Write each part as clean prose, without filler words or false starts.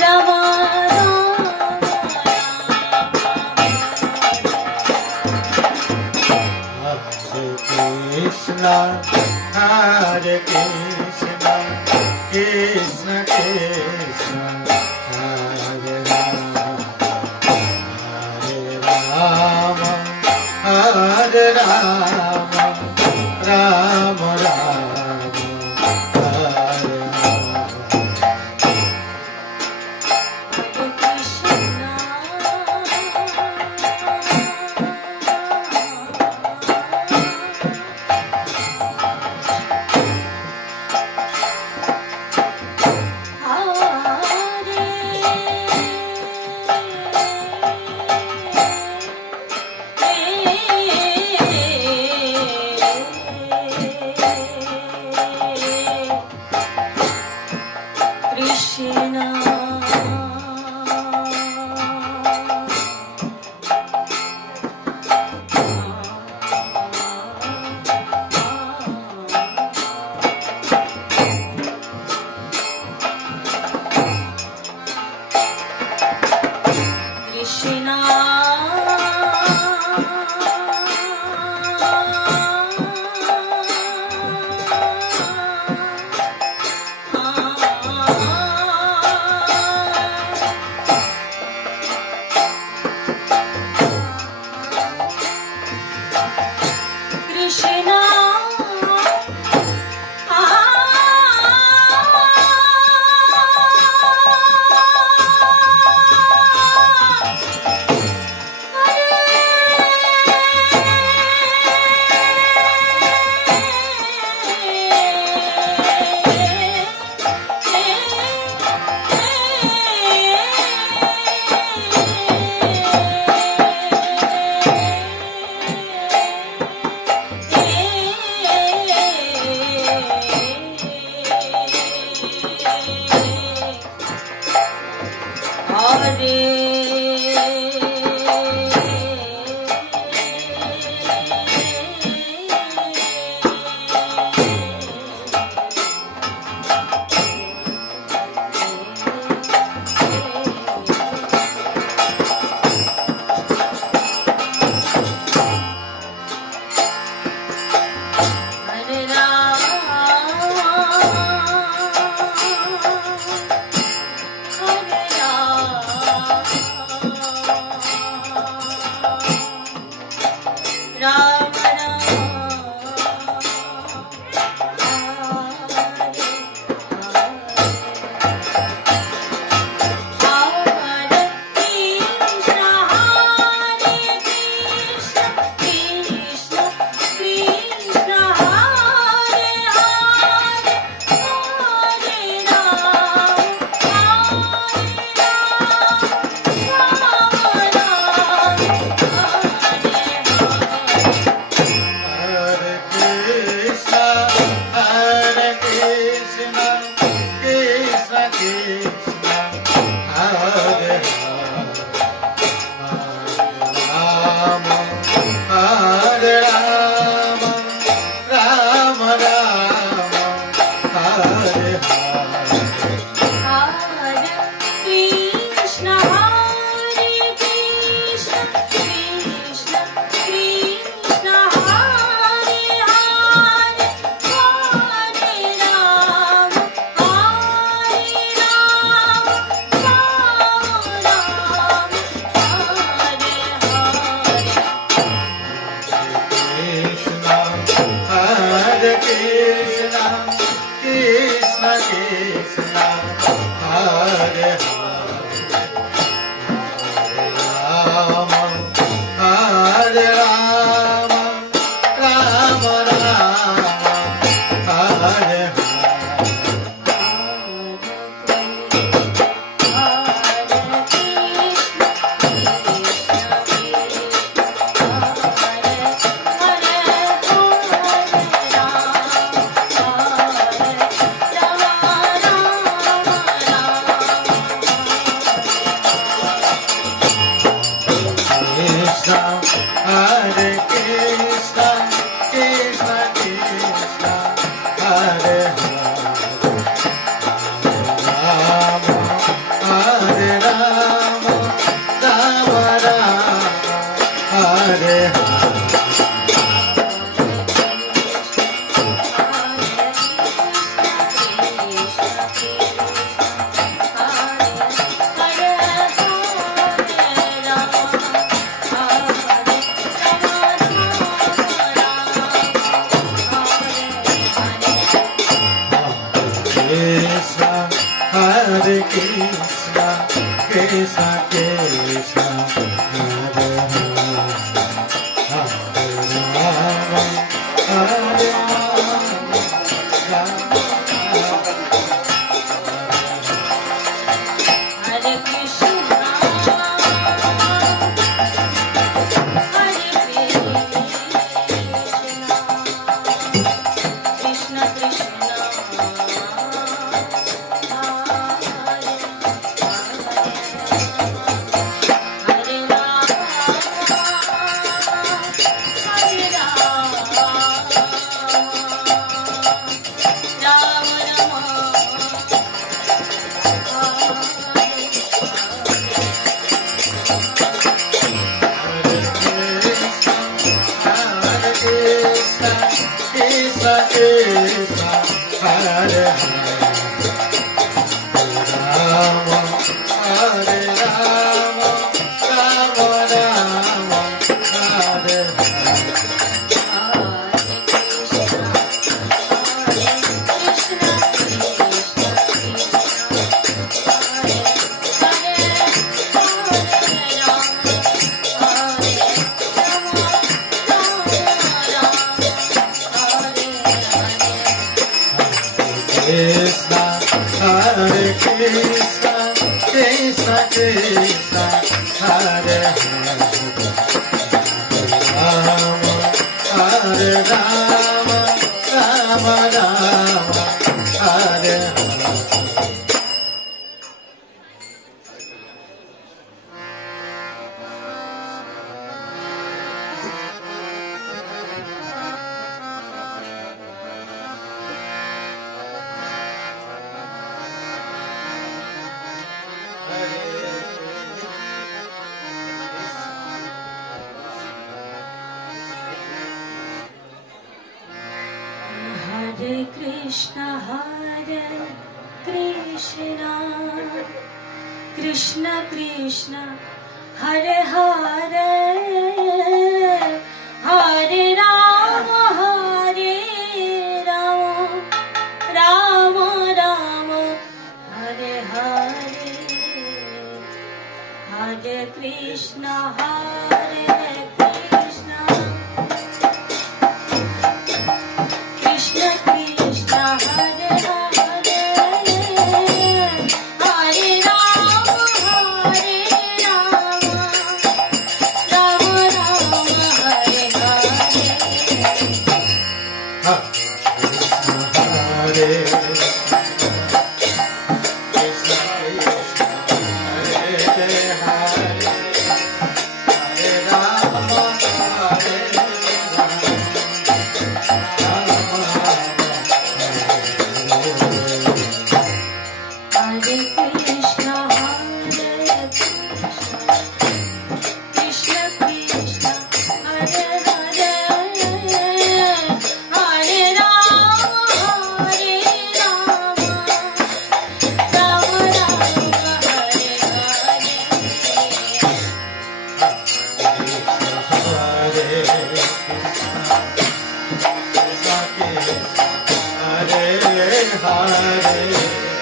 Rama Hare Krishna, Krishna Krishna, Hare Hare, Hare Rama, Hare Rama, Rama Rama, Hare Hare, Hare Krishna, Hare Krishna, Krishna Krishna, Hare Hare Hare Hare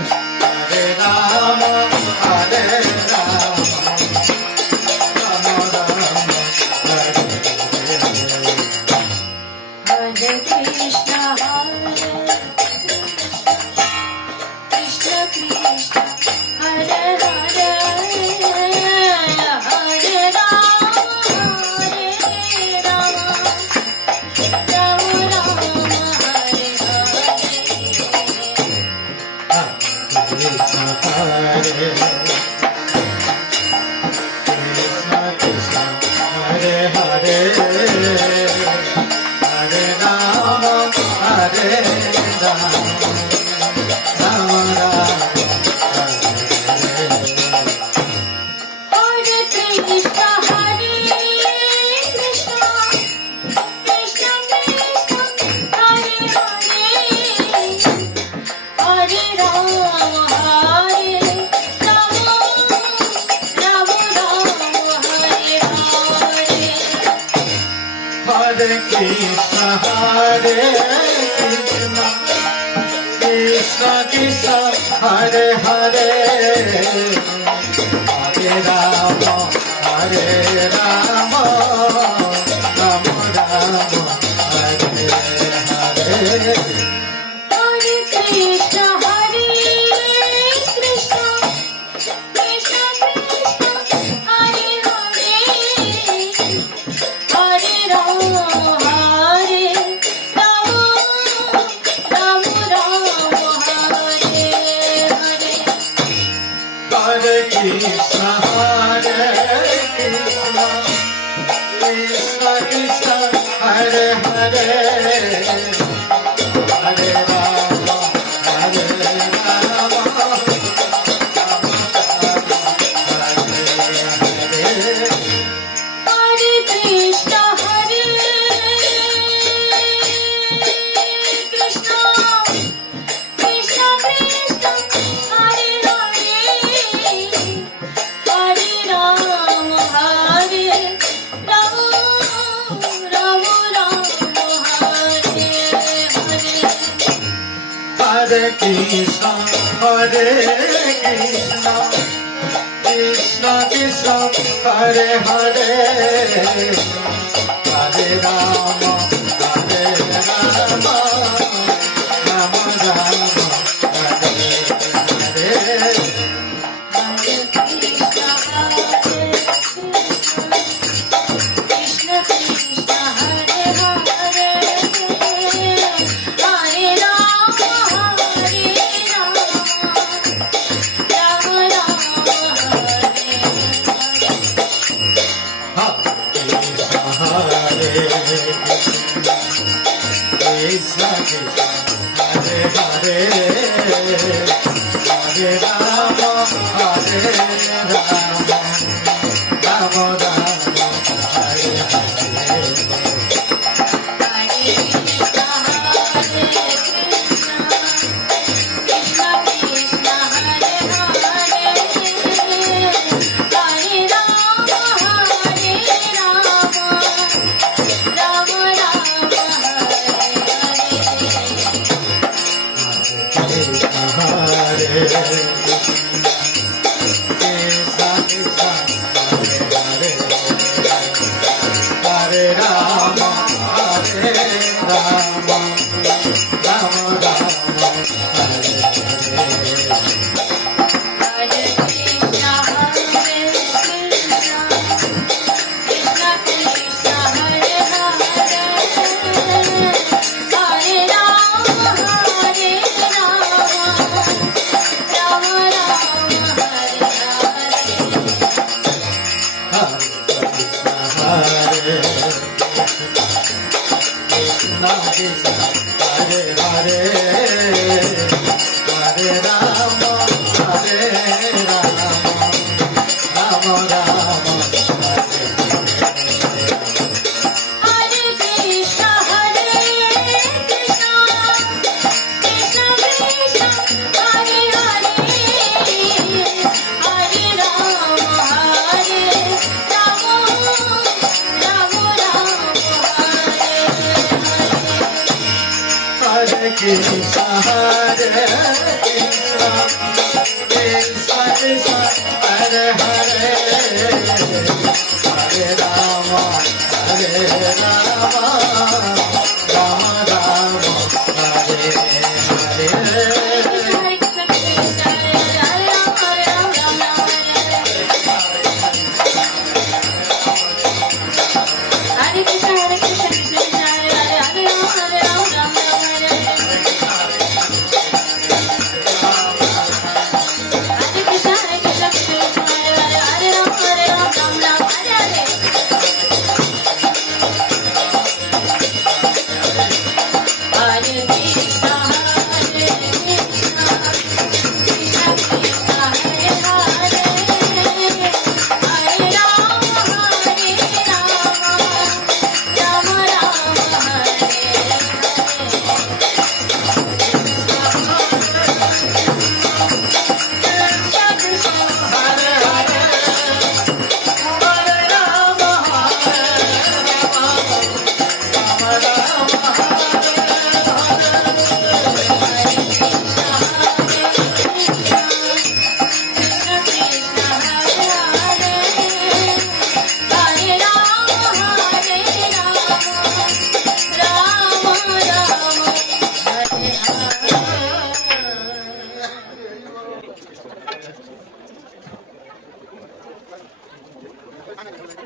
Hare Rama Hare Rama Rama Rama Hare Hare Hare Krishna Hare Krishna Krishna Krishna Hare Hare Hare Rama Hare Rama Rama Rama Hare Hare Hare Krishna Hare Krishna Krishna Krishna Hare Hare Hare Rama Hare Rama Hare Krishna Hare Krishna Krishna Krishna Hare Hare Hare Rama Hare Rama Rama Rama Hare Hare Hare Krishna Hare Krishna Krishna Krishna Hare Hare Hare Rama Hare Rama Rama Rama Hare Hare Hare Krishna Hare Krishna Krishna Hare Hare Hare Rama Hare Rama Rama Rama Hare Krishna Krishna Hare Hare Hare Rama Hare Rama Rama Rama Hare Hare Hare Krishna Hare Krishna Krishna Krishna Hare Hare Hare Rama Hare Rama Rama Rama Hare Hare Hare Rama Hare Rama Rama Rama Hare Hare Hare Krishna Hare Krishna Krishna Krishna Hare Hare Hare Rama Hare Rama Rama Rama Hare Hare Krishna Krishna Hare Hare Hare Rama Hare Rama Rama Rama Hare Hare Krishna Hare Krishna Krishna Krishna Hare Hare Hare Rama Hare Rama Rama Rama Hare Hare Hare Krishna Hare Krishna Krishna Hare Hare Hare Rama Hare Rama Rama Rama Hare Hare Hare Krishna Krishna Krishna Hare Hare Hare Rama Rama Hare Krishna Krishna Krishna Hare Hare Hare Rama Rama Hare Krishna Krishna Krishna Hare Hare Hare Rama Rama Hare Hare Hare Krishna Hare Krishna Krishna Krishna Hare Hare Hare Rama Rama Rama Hare Hare